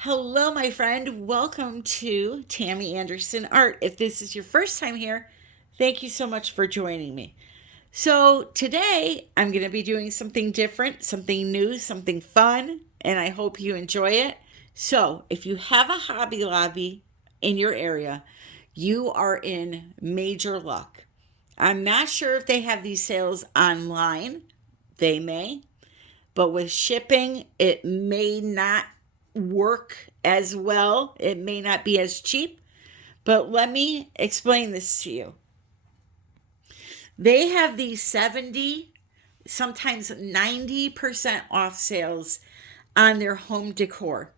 Hello, my friend. Welcome to Tammy Anderson Art. If this is your first time here, thank you so much for joining me. So, today I'm going to be doing something different, something new, something fun, and I hope you enjoy it. So, if you have a Hobby Lobby in your area, you are in major luck. I'm not sure if they have these sales online, they may, but with shipping, it may not work as well. It may not be as cheap, but let me explain this to you. They have these 70, sometimes 90% off sales on their home decor.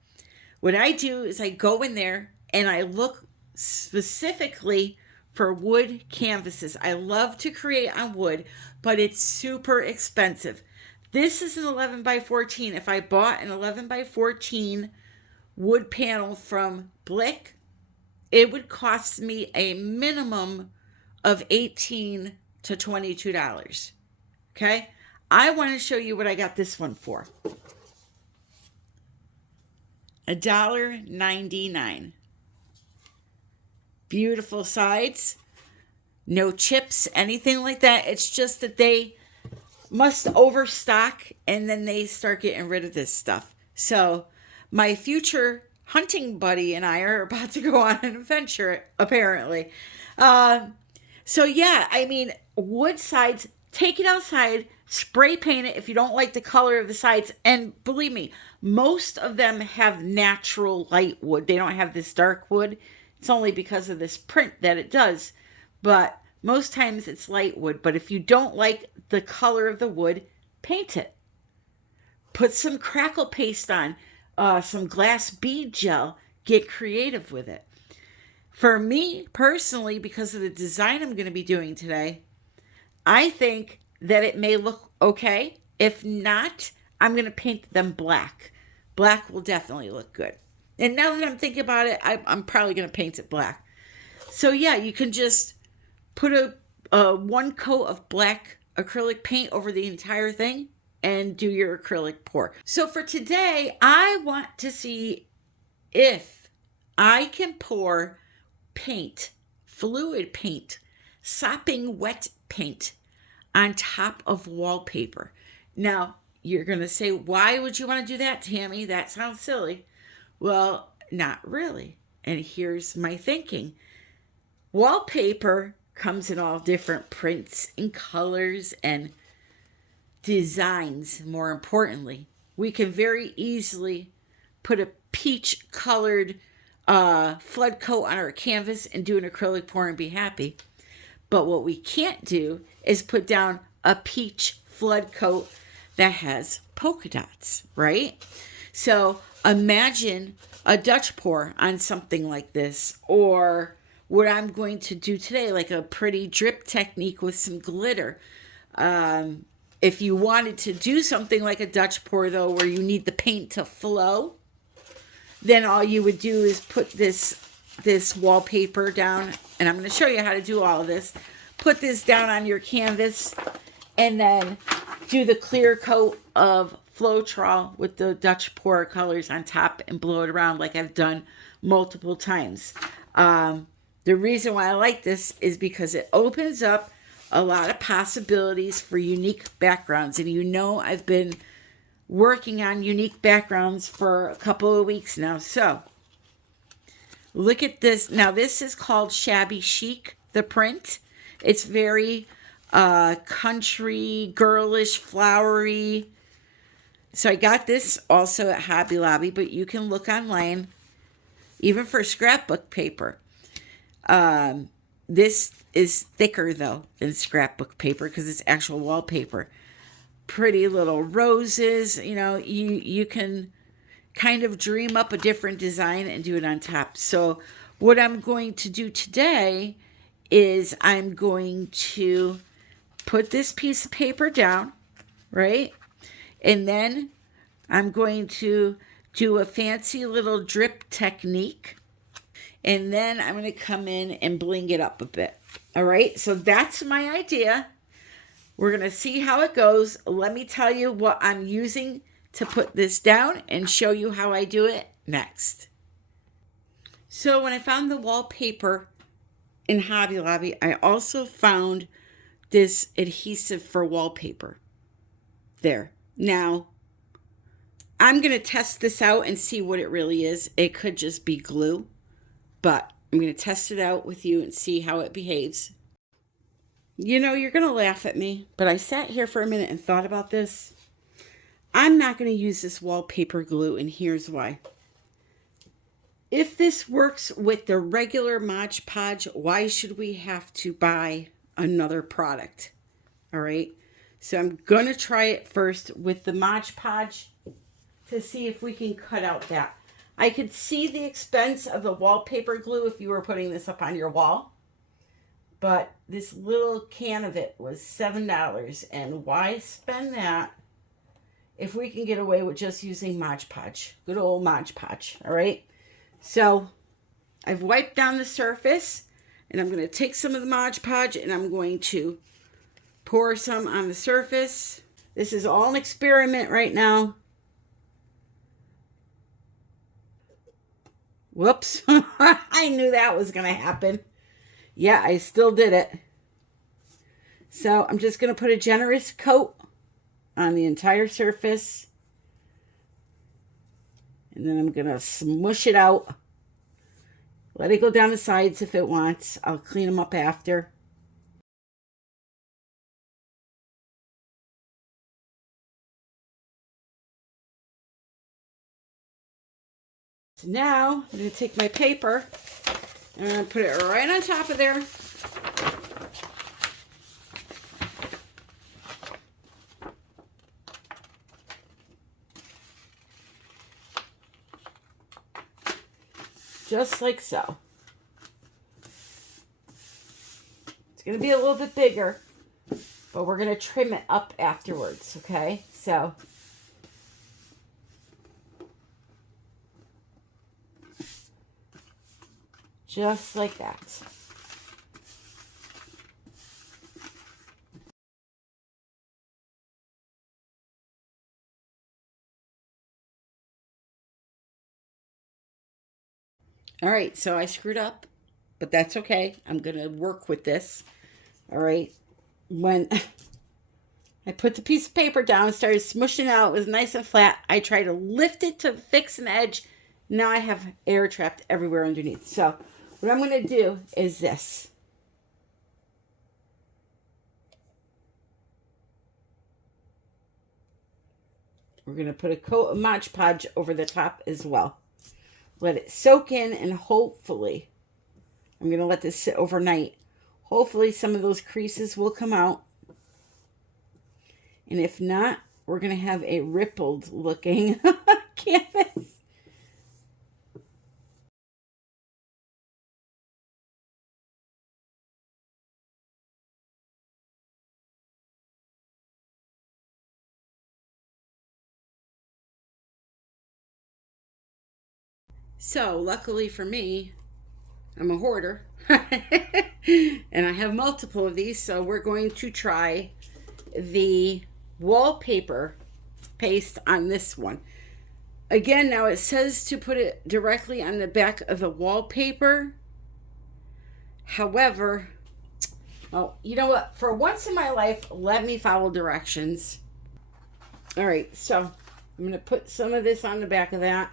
What I do is I go in there and I look specifically for wood canvases. I love to create on wood, but it's super expensive. This is an 11 by 14. If I bought an 11 by 14 wood panel from Bling, it would cost me a minimum of $18 to $22. Okay? I want to show you what I got this one for. $1.99. Beautiful sides. No chips, anything like that. It's just that they must overstock and then they start getting rid of this stuff. So my future hunting buddy and I are about to go on an adventure, apparently. So yeah, I mean, wood sides, take it outside, spray paint it if you don't like the color of the sides. And believe me, most of them have natural light wood. They don't have this dark wood. It's only because of this print that it does. But most times it's light wood, but if you don't like the color of the wood, paint it. Put some Crackle paste on, some glass bead gel. Get creative with it. For me personally, because of the design I'm going to be doing today, I think that it may look okay. If not, I'm going to paint them black. Black will definitely look good. And now that I'm thinking about it, I'm probably going to paint it black. So yeah, you can just put a one coat of black acrylic paint over the entire thing and do your acrylic pour. So for today, I want to see if I can pour paint, fluid paint, sopping wet paint on top of wallpaper. Now, you're going to say, why would you want to do that, Tammy? That sounds silly. Well, not really. And here's my thinking. Wallpaper comes in all different prints and colors and designs, more importantly. We can very easily put a peach colored flood coat on our canvas and do an acrylic pour and be happy. But what we can't do is put down a peach flood coat that has polka dots, right? So imagine a Dutch pour on something like this, or what I'm going to do today, like a pretty drip technique with some glitter. If you wanted to do something like a Dutch pour, though, where you need the paint to flow, then all you would do is put this wallpaper down, and I'm going to show you how to do all of this. Put this down on your canvas, and then do the clear coat of Floetrol with the Dutch pour colors on top and blow it around like I've done multiple times. The reason why I like this is because it opens up a lot of possibilities for unique backgrounds. And you know I've been working on unique backgrounds for a couple of weeks now. So look at this. Now this is called Shabby Chic, the print. It's very country, girlish, flowery. So I got this also at Hobby Lobby, but you can look online, even for scrapbook paper. This is thicker, though, than scrapbook paper because it's actual wallpaper. Pretty little roses. You know, you can kind of dream up a different design and do it on top. So what I'm going to do today is I'm going to put this piece of paper down, right? And then I'm going to do a fancy little drip technique. And then I'm going to come in and bling it up a bit. All right, so that's my idea. We're going to see how it goes. Let me tell you what I'm using to put this down and show you how I do it next. So when I found the wallpaper in Hobby Lobby, I also found this adhesive for wallpaper. There. Now, I'm going to test this out and see what it really is. It could just be glue, but I'm going to test it out with you and see how it behaves. You know, you're going to laugh at me, but I sat here for a minute and thought about this. I'm not going to use this wallpaper glue, and here's why. If this works with the regular Mod Podge, why should we have to buy another product? All right. So I'm going to try it first with the Mod Podge to see if we can cut out that. I could see the expense of the wallpaper glue if you were putting this up on your wall. But this little can of it was $7. And why spend that if we can get away with just using Mod Podge? Good old Mod Podge. All right. So I've wiped down the surface. And I'm going to take some of the Mod Podge and I'm going to pour some on the surface. This is all an experiment right now. Whoops. I knew that was going to happen. Yeah, I still did it. So I'm just going to put a generous coat on the entire surface. And then I'm going to smush it out. Let it go down the sides if it wants. I'll clean them up after. So now I'm going to take my paper and I'm going to put it right on top of there. Just like so. It's going to be a little bit bigger, but we're going to trim it up afterwards, okay? So just like that. All right, so I screwed up, but that's okay. I'm going to work with this. All right. When I put the piece of paper down, started smushing out, it was nice and flat. I tried to lift it to fix an edge. Now I have air trapped everywhere underneath. So what I'm going to do is this. We're going to put a coat of Mod Podge over the top as well. Let it soak in, and hopefully, I'm going to let this sit overnight. Hopefully some of those creases will come out. And if not, we're going to have a rippled looking canvas. So luckily for me, I'm a hoarder and I have multiple of these. So we're going to try the wallpaper paste on this one. Again, now it says to put it directly on the back of the wallpaper. However, oh, you know what? For once in my life, let me follow directions. All right, so I'm going to put some of this on the back of that.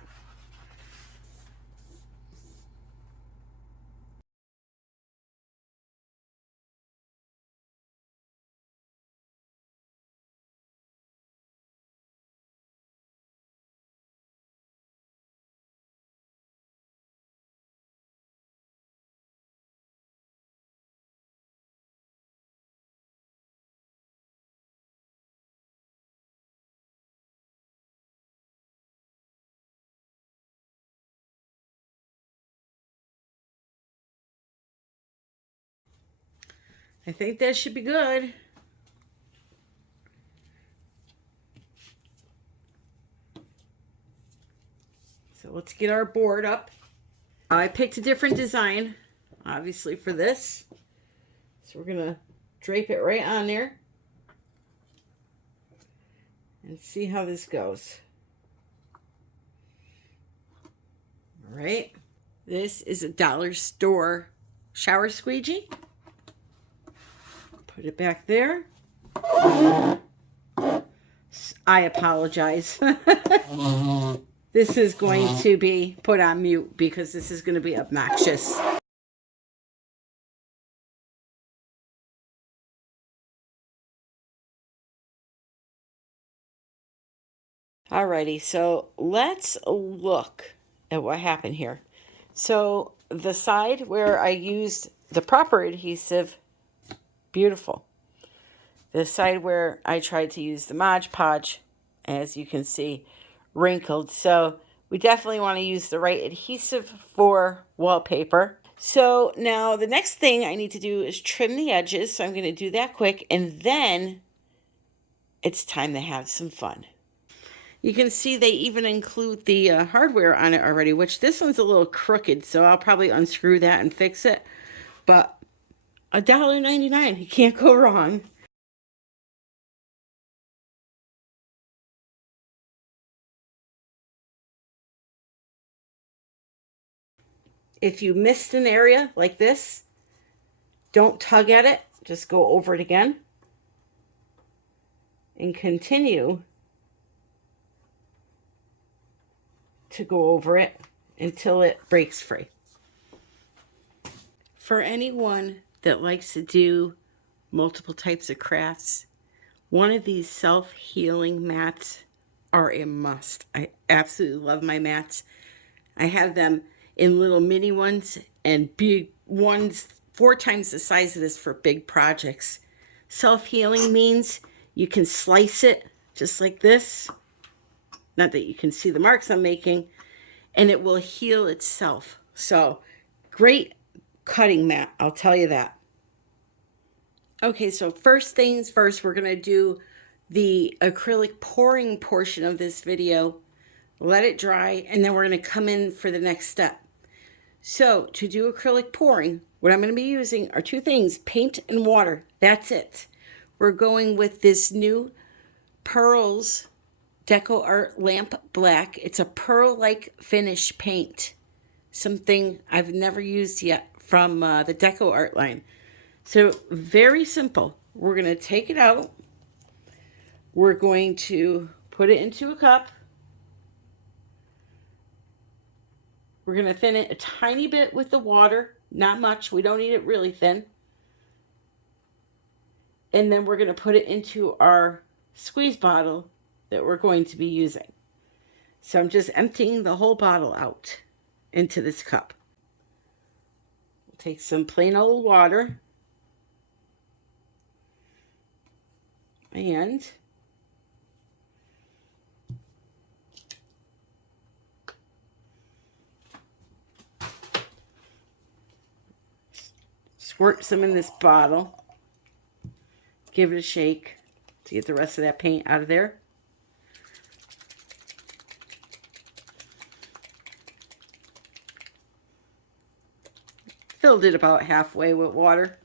I think that should be good. So let's get our board up. I picked a different design, obviously, for this. So we're going to drape it right on there and see how this goes. right? This is a dollar store shower squeegee. Put it back there. I apologize. This is going to be put on mute because this is going to be obnoxious. Alrighty, so let's look at what happened here. So the side where I used the proper adhesive, beautiful. The side where I tried to use the Mod Podge, as you can see, wrinkled. So we definitely want to use the right adhesive for wallpaper. So now the next thing I need to do is trim the edges. So I'm going to do that quick, and then it's time to have some fun. You can see they even include the hardware on it already, which this one's a little crooked, so I'll probably unscrew that and fix it. But $1.99, you can't go wrong. If you missed an area like this, don't tug at it. Just go over it again and continue to go over it until it breaks free. For anyone that likes to do multiple types of crafts, one of these self-healing mats are a must. I absolutely love my mats. I have them in little mini ones and big ones, 4 times the size of this for big projects. Self-healing means you can slice it just like this. Not that you can see the marks I'm making, and it will heal itself. So great cutting mat, I'll tell you that. Okay, so first things first, we're going to do the acrylic pouring portion of this video. Let it dry, and then we're going to come in for the next step. So to do acrylic pouring, what I'm going to be using are 2 things, paint and water. That's it. We're going with this new Pearls DecoArt Lamp Black. It's a pearl-like finish paint. Something I've never used yet from the DecoArt line. So very simple. We're going to take it out. We're going to put it into a cup. We're going to thin it a tiny bit with the water. Not much. We don't need it really thin. And then we're going to put it into our squeeze bottle that we're going to be using. So I'm just emptying the whole bottle out into this cup. We'll take some plain old water and squirt some in this bottle. Give it a shake to get the rest of that paint out of there. Filled it about halfway with water.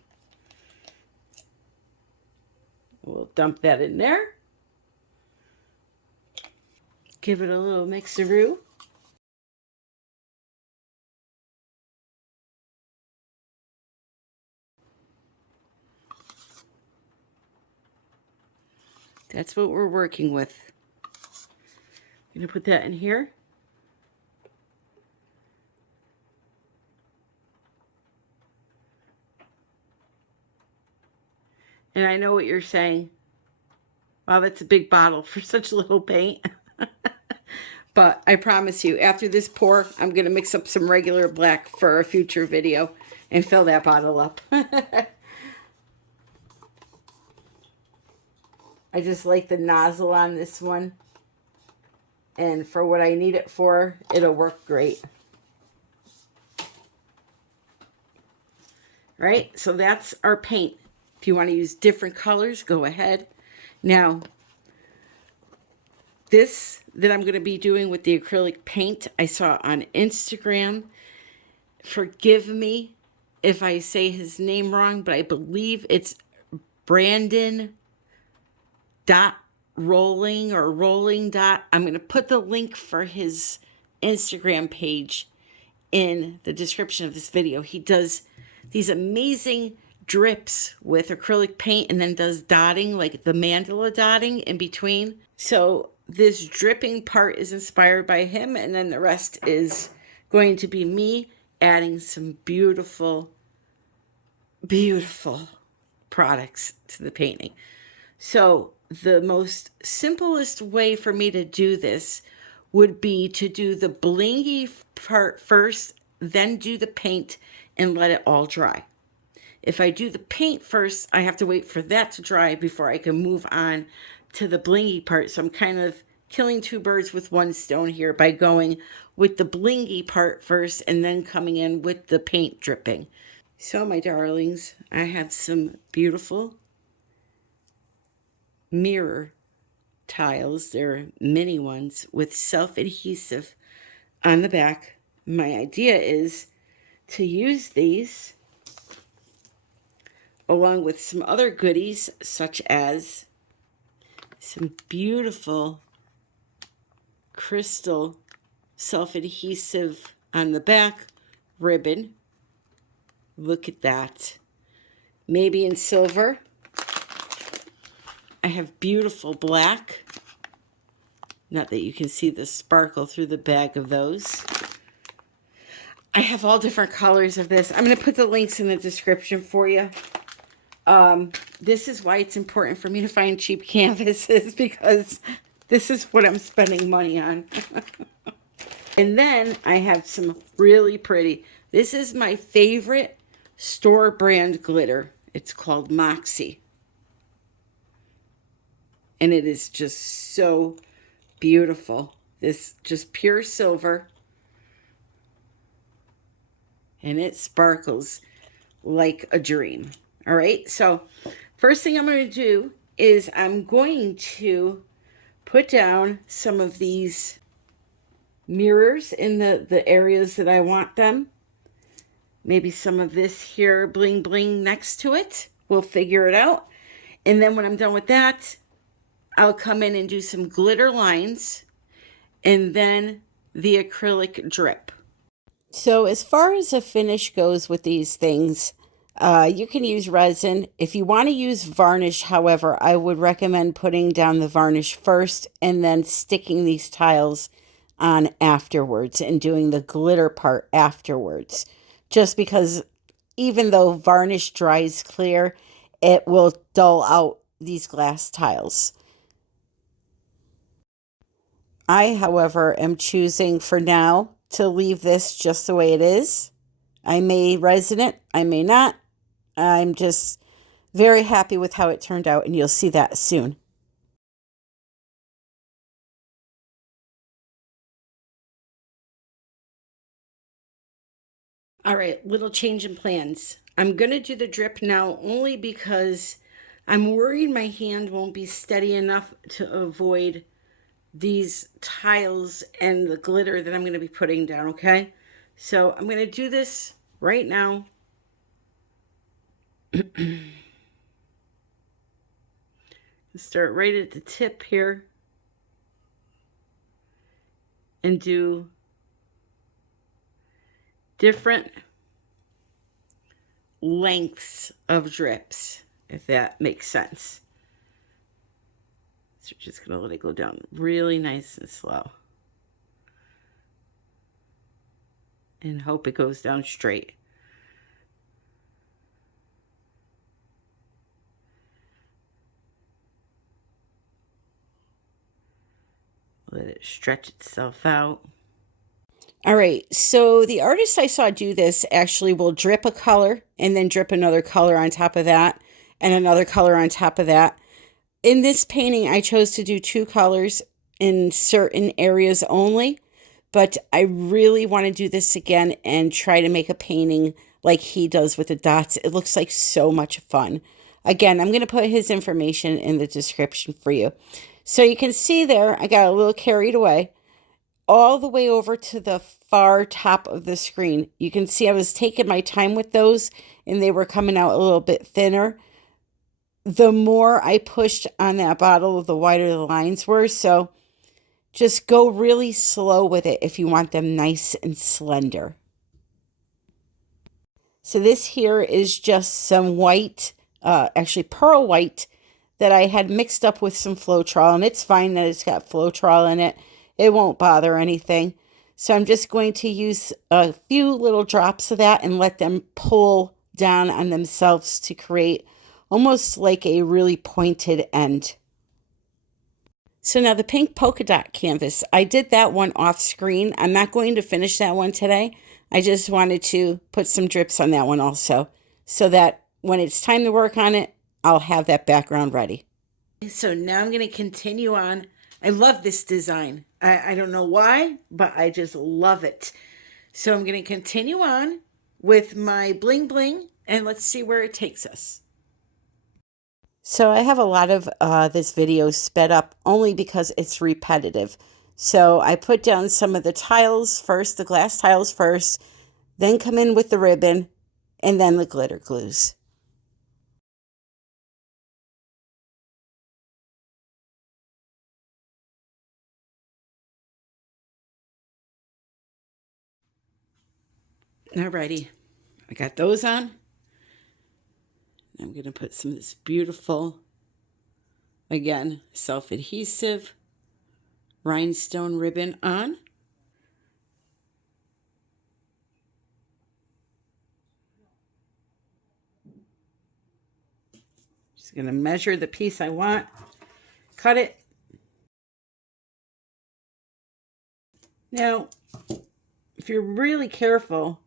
We'll dump that in there. Give it a little mixeroo. That's what we're working with. I'm going to put that in here. And I know what you're saying. Wow, that's a big bottle for such little paint. But I promise you, after this pour, I'm going to mix up some regular black for a future video and fill that bottle up. I just like the nozzle on this one. And for what I need it for, it'll work great. Right? So that's our paint. If you want to use different colors, go ahead. Now, this that I'm going to be doing with the acrylic paint, I saw on Instagram. Forgive me if I say his name wrong, but I believe it's Brandon Rolling. I'm going to put the link for his Instagram page in the description of this video. He does these amazing drips with acrylic paint and then does dotting, like the mandala dotting in between. So this dripping part is inspired by him, and then the rest is going to be me adding some beautiful, beautiful products to the painting. So the most simplest way for me to do this would be to do the blingy part first, then do the paint and let it all dry. If I do the paint first, I have to wait for that to dry before I can move on to the blingy part. So I'm kind of killing two birds with one stone here by going with the blingy part first and then coming in with the paint dripping. So my darlings, I have some beautiful mirror tiles. They're mini ones with self-adhesive on the back. My idea is to use these along with some other goodies, such as some beautiful crystal self-adhesive on the back ribbon. Look at that. Maybe in silver. I have beautiful black. Not that you can see the sparkle through the bag of those. I have all different colors of this. I'm going to put the links in the description for you. This is why it's important for me to find cheap canvases, because this is what I'm spending money on. And then I have some really pretty. This is my favorite store brand glitter. It's called Moxie. And it is just so beautiful. This just pure silver. And it sparkles like a dream. All right. So first thing I'm going to do is I'm going to put down some of these mirrors in the areas that I want them. Maybe some of this here bling bling next to it. We'll figure it out. And then when I'm done with that, I'll come in and do some glitter lines and then the acrylic drip. So as far as a finish goes with these things, you can use resin. If you want to use varnish, however, I would recommend putting down the varnish first and then sticking these tiles on afterwards and doing the glitter part afterwards. Just because even though varnish dries clear, it will dull out these glass tiles. I, however, am choosing for now to leave this just the way it is. I may resin it, I may not. I'm just very happy with how it turned out, and you'll see that soon. All right, little change in plans. I'm going to do the drip now only because I'm worried my hand won't be steady enough to avoid these tiles and the glitter that I'm going to be putting down, okay? So I'm going to do this right now. Start right at the tip here and do different lengths of drips, if that makes sense. So we're just going to let it go down really nice and slow. And hope it goes down straight. Let it stretch itself out. All right, so the artist I saw do this actually will drip a color and then drip another color on top of that and another color on top of that. In this painting, I chose to do two colors in certain areas only, but I really want to do this again and try to make a painting like he does with the dots. It looks like so much fun. Again, I'm going to put his information in the description for you. So you can see there, I got a little carried away. All the way over to the far top of the screen. You can see I was taking my time with those and they were coming out a little bit thinner. The more I pushed on that bottle, the wider the lines were. So just go really slow with it if you want them nice and slender. So this here is just some white, actually pearl white, that I had mixed up with some Floetrol, and it's fine that it's got Floetrol in it. It won't bother anything. So I'm just going to use a few little drops of that and let them pull down on themselves to create almost like a really pointed end. So now the pink polka dot canvas, I did that one off screen. I'm not going to finish that one today. I just wanted to put some drips on that one also, so that when it's time to work on it, I'll have that background ready. So now I'm going to continue on. I love this design. I don't know why, but I just love it. So I'm going to continue on with my bling bling, and let's see where it takes us. So I have a lot of this video sped up only because it's repetitive. So I put down some of the tiles first, the glass tiles first, then come in with the ribbon, and then the glitter glues. Alrighty, I got those on. I'm going to put some of this beautiful, again, self-adhesive rhinestone ribbon on. Just going to measure the piece I want, cut it. Now, if you're really careful,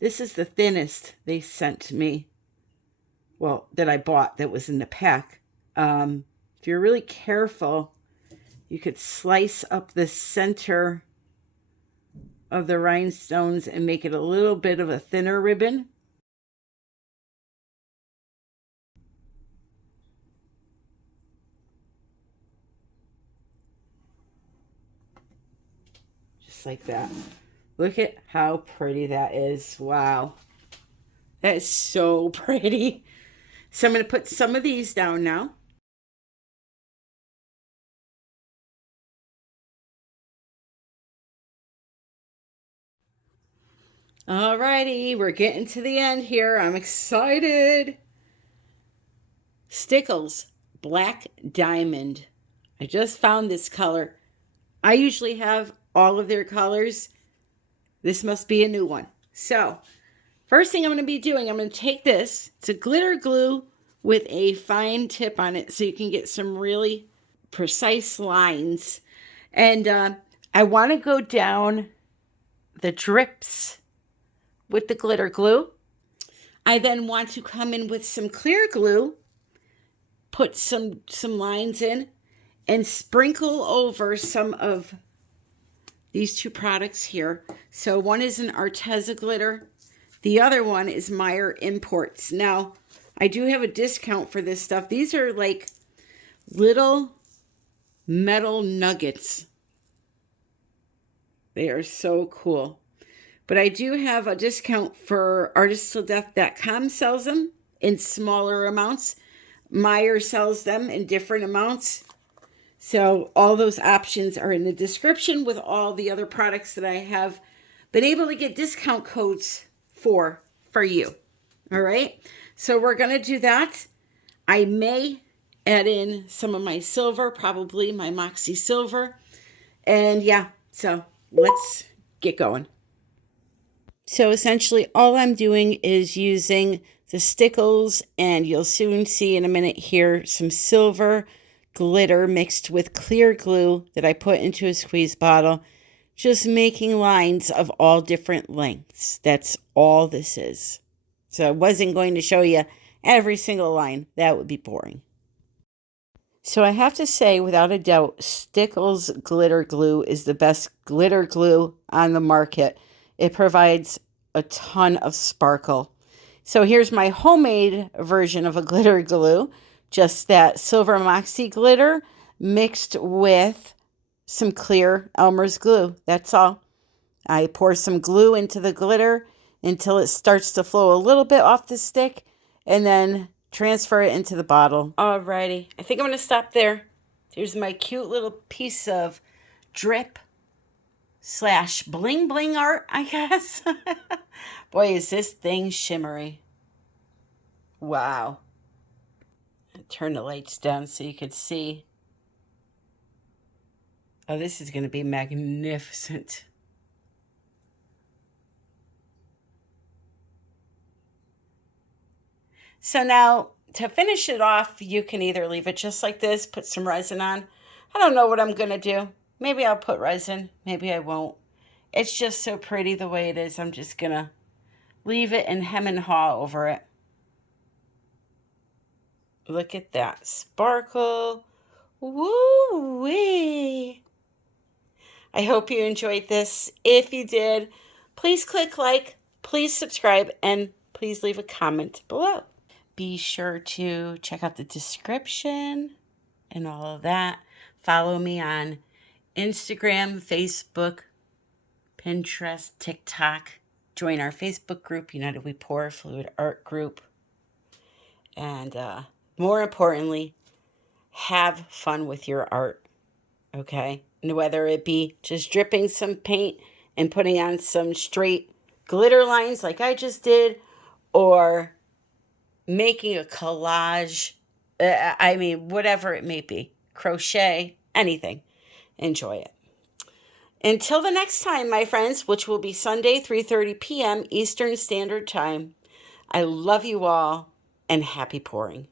this is the thinnest they sent me. Well, that I bought that was in the pack. If you're really careful, you could slice up the center of the rhinestones and make it a little bit of a thinner ribbon. Just like that. Look at how pretty that is. Wow. That is so pretty. So I'm going to put some of these down now. Alrighty, we're getting to the end here. I'm excited. Stickles, Black Diamond. I just found this color. I usually have all of their colors. This must be a new one. So, first thing I'm going to be doing, I'm going to take this. It's a glitter glue with a fine tip on it so you can get some really precise lines. And I want to go down the drips with the glitter glue. I then want to come in with some clear glue, put some lines in, and sprinkle over some of these two products here. So one is an Arteza glitter. The other one is Meyer Imports. Now, I do have a discount for this stuff. These are like little metal nuggets. They are so cool. But I do have a discount for artisttilldeath.com sells them in smaller amounts. Meyer sells them in different amounts. So all those options are in the description with all the other products that I have been able to get discount codes for you. All right. So we're going to do that. I may add in some of my silver, probably my Moxie silver. And yeah, so let's get going. So essentially all I'm doing is using the stickles, and you'll soon see in a minute here some silver glitter mixed with clear glue that I put into a squeeze bottle, just making lines of all different lengths. That's all this is. So I wasn't going to show you every single line. That would be boring. So I have to say, without a doubt, Stickles glitter glue is the best glitter glue on the market. It provides a ton of sparkle. So here's my homemade version of a glitter glue. Just that silver Moxie glitter mixed with some clear Elmer's glue. That's all. I pour some glue into the glitter until it starts to flow a little bit off the stick, and then transfer it into the bottle. Alrighty, I think I'm going to stop there. Here's my cute little piece of drip / bling bling art, I guess. Boy, is this thing shimmery. Wow. Turn the lights down so you could see. Oh, this is going to be magnificent. So now, to finish it off, you can either leave it just like this, put some resin on. I don't know what I'm going to do. Maybe I'll put resin. Maybe I won't. It's just so pretty the way it is. I'm just going to leave it and hem and haw over it. Look at that sparkle. Woo-wee. I hope you enjoyed this. If you did, please click like, please subscribe, and please leave a comment below. Be sure to check out the description and all of that. Follow me on Instagram, Facebook, Pinterest, TikTok. Join our Facebook group, United We Pour Fluid Art Group. And more importantly, have fun with your art, okay? And whether it be just dripping some paint and putting on some straight glitter lines like I just did, or making a collage, I mean, whatever it may be, crochet, anything, enjoy it. Until the next time, my friends, which will be Sunday, 3:30 p.m. Eastern Standard Time, I love you all and happy pouring.